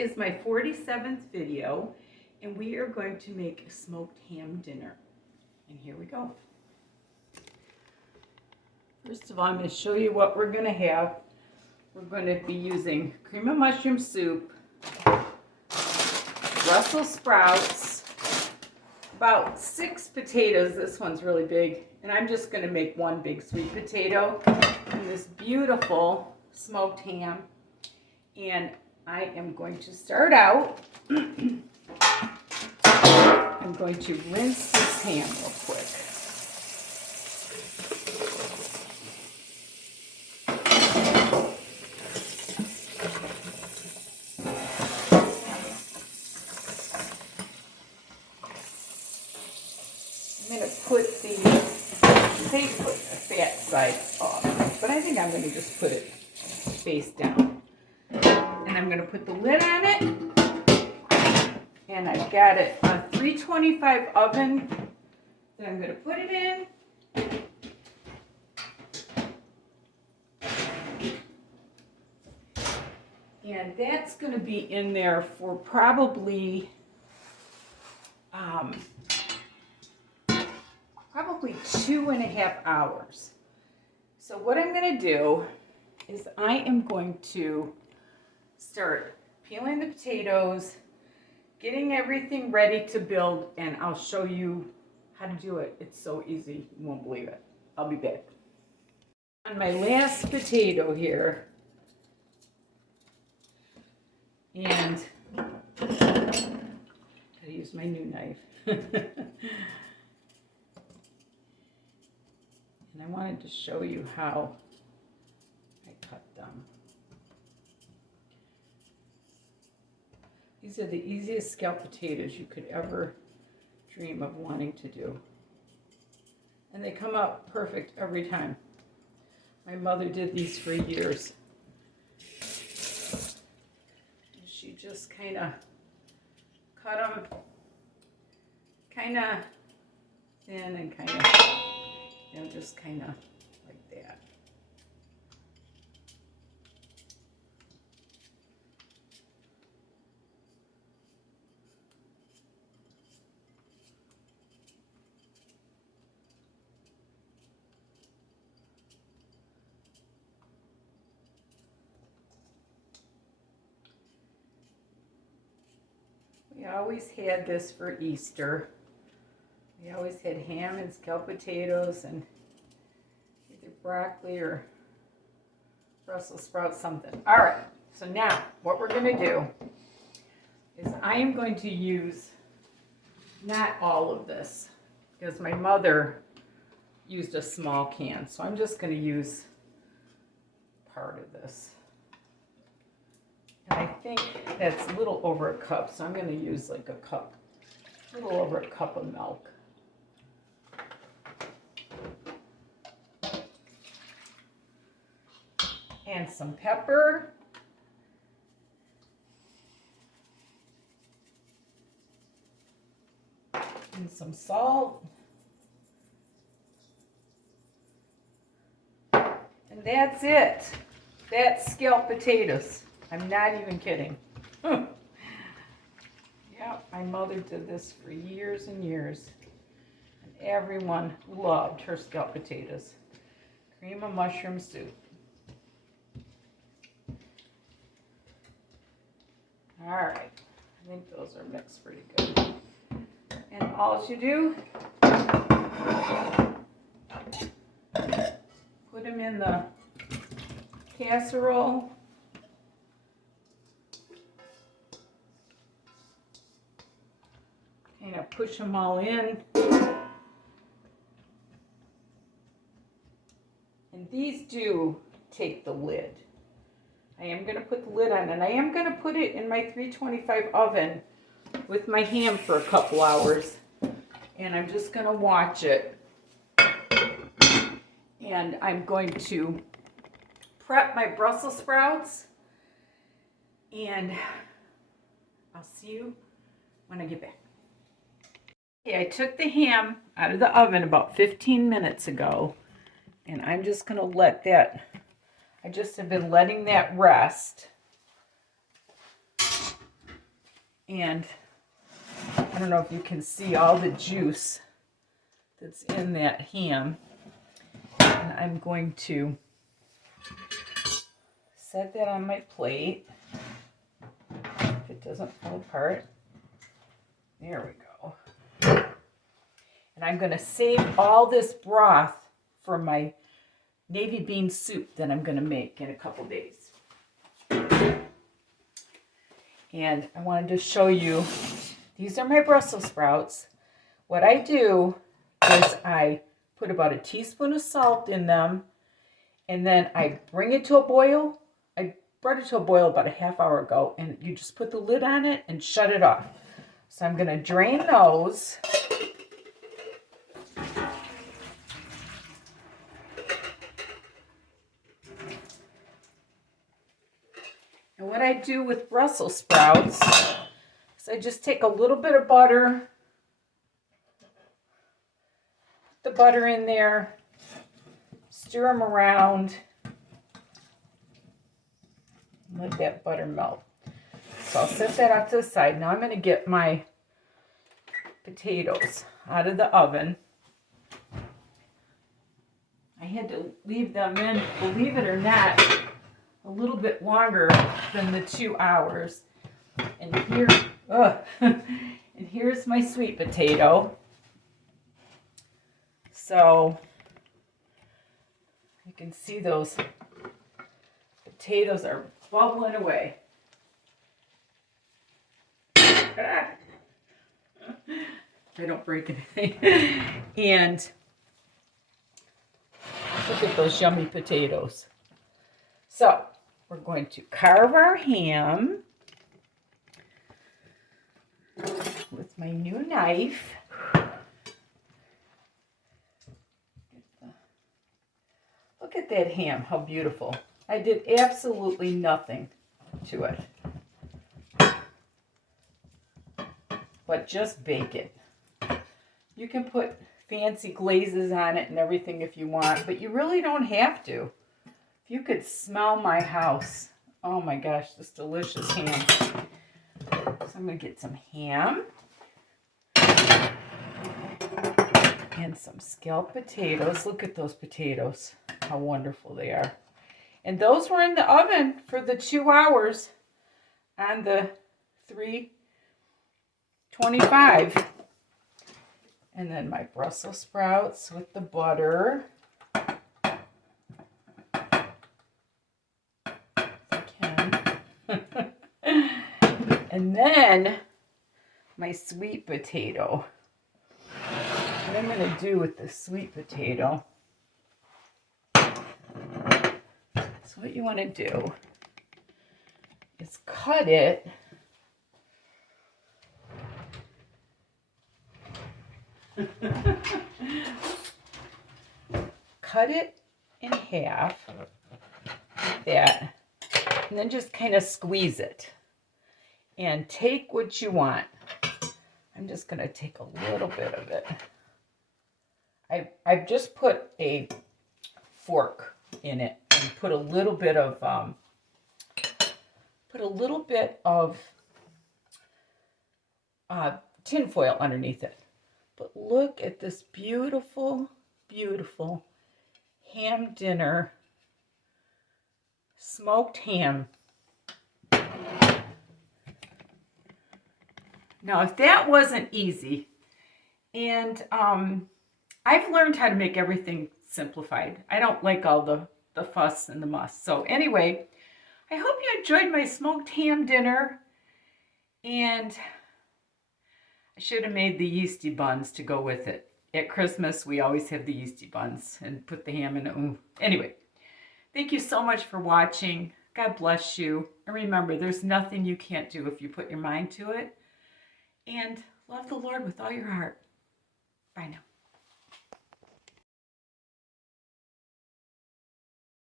is my 47th video, and we are going to make a smoked ham dinner. And here we go. First of all, I'm going to show you what we're going to have. We're going to be using cream of mushroom soup, Brussels sprouts, about 6 potatoes. This one's really big. And I'm just going to make one big sweet potato and this beautiful smoked ham. And I am going to start out. I'm going to rinse this ham real quick. I'm going to put put the fat side off, but I think I'm going to just put it face down. And I'm going to put the lid on it, and I've got it a 325 oven that I'm going to put it in. And that's going to be in there for probably 2.5 hours. So what I'm going to do is I am going to start peeling the potatoes, getting everything ready to build, and I'll show you how to do it. It's so easy, you won't believe it. I'll be back. On my last potato here, and I gotta use my new knife. And I wanted to show you how I cut them. These are the easiest scalloped potatoes you could ever dream of wanting to do. And they come out perfect every time. My mother did these for years. She just kind of cut them kind of thin and kind of, just kind of like that. We always had this for Easter. We always had ham and scalloped potatoes and either broccoli or Brussels sprouts, something. All right, so now what we're going to do is I am going to use not all of this because my mother used a small can. So I'm just going to use part of this. And I think that's a little over a cup, so I'm going to use like a cup, a little over a cup of milk. And some pepper. And some salt. And that's it. That's scalloped potatoes. I'm not even kidding. Yeah, my mother did this for years and years. And everyone loved her scalloped potatoes. Cream of mushroom soup. All right, I think those are mixed pretty good. And all you do, put them in the casserole. Kind of push them all in. And these do take the lid. I am going to put the lid on, and I am going to put it in my 325 oven with my ham for a couple hours. And I'm just going to watch it. And I'm going to prep my Brussels sprouts. And I'll see you when I get back. Okay, I took the ham out of the oven about 15 minutes ago. And I'm just going to let that, I just have been letting that rest And I don't know if you can see all the juice that's in that ham. And I'm going to set that on my plate. If it doesn't fall apart. There we go. And I'm going to save all this broth for my navy bean soup that I'm going to make in a couple days. And I wanted to show you, these are my Brussels sprouts. What I do is I put about a teaspoon of salt in them, and then I bring it to a boil. I brought it to a boil about a half hour ago, and you just put the lid on it and shut it off. So I'm going to drain those. And what I do with Brussels sprouts is I just take a little bit of butter, put the butter in there, stir them around, and let that butter melt. So I'll set that off to the side. Now I'm going to get my potatoes out of the oven. I had to leave them in, believe it or not, a little bit longer than the 2 hours. And here, and here's my sweet potato. So you can see those potatoes are bubbling away. I don't break anything. And look at those yummy potatoes. So we're going to carve our ham with my new knife. Look at that ham, how beautiful. I did absolutely nothing to it, but just bake it. You can put fancy glazes on it and everything if you want, but you really don't have to. If you could smell my house, oh my gosh, this delicious ham. So I'm going to get some ham and some scalloped potatoes. Look at those potatoes, how wonderful they are. And those were in the oven for the 2 hours on the 325. And then my Brussels sprouts with the butter. And then my sweet potato. What I'm going to do with the sweet potato, so what you want to do is cut it in half, like that, and then just kind of squeeze it. And take what you want. I'm just going to take a little bit of it. I've just put a fork in it and put a little bit of tin foil underneath it. But look at this beautiful, beautiful ham dinner, smoked ham. Now, if that wasn't easy, and I've learned how to make everything simplified. I don't like all the fuss and the muss. So anyway, I hope you enjoyed my smoked ham dinner. And I should have made the yeasty buns to go with it. At Christmas, we always have the yeasty buns and put the ham in it. Anyway, thank you so much for watching. God bless you. And remember, there's nothing you can't do if you put your mind to it. And love the Lord with all your heart. Bye now.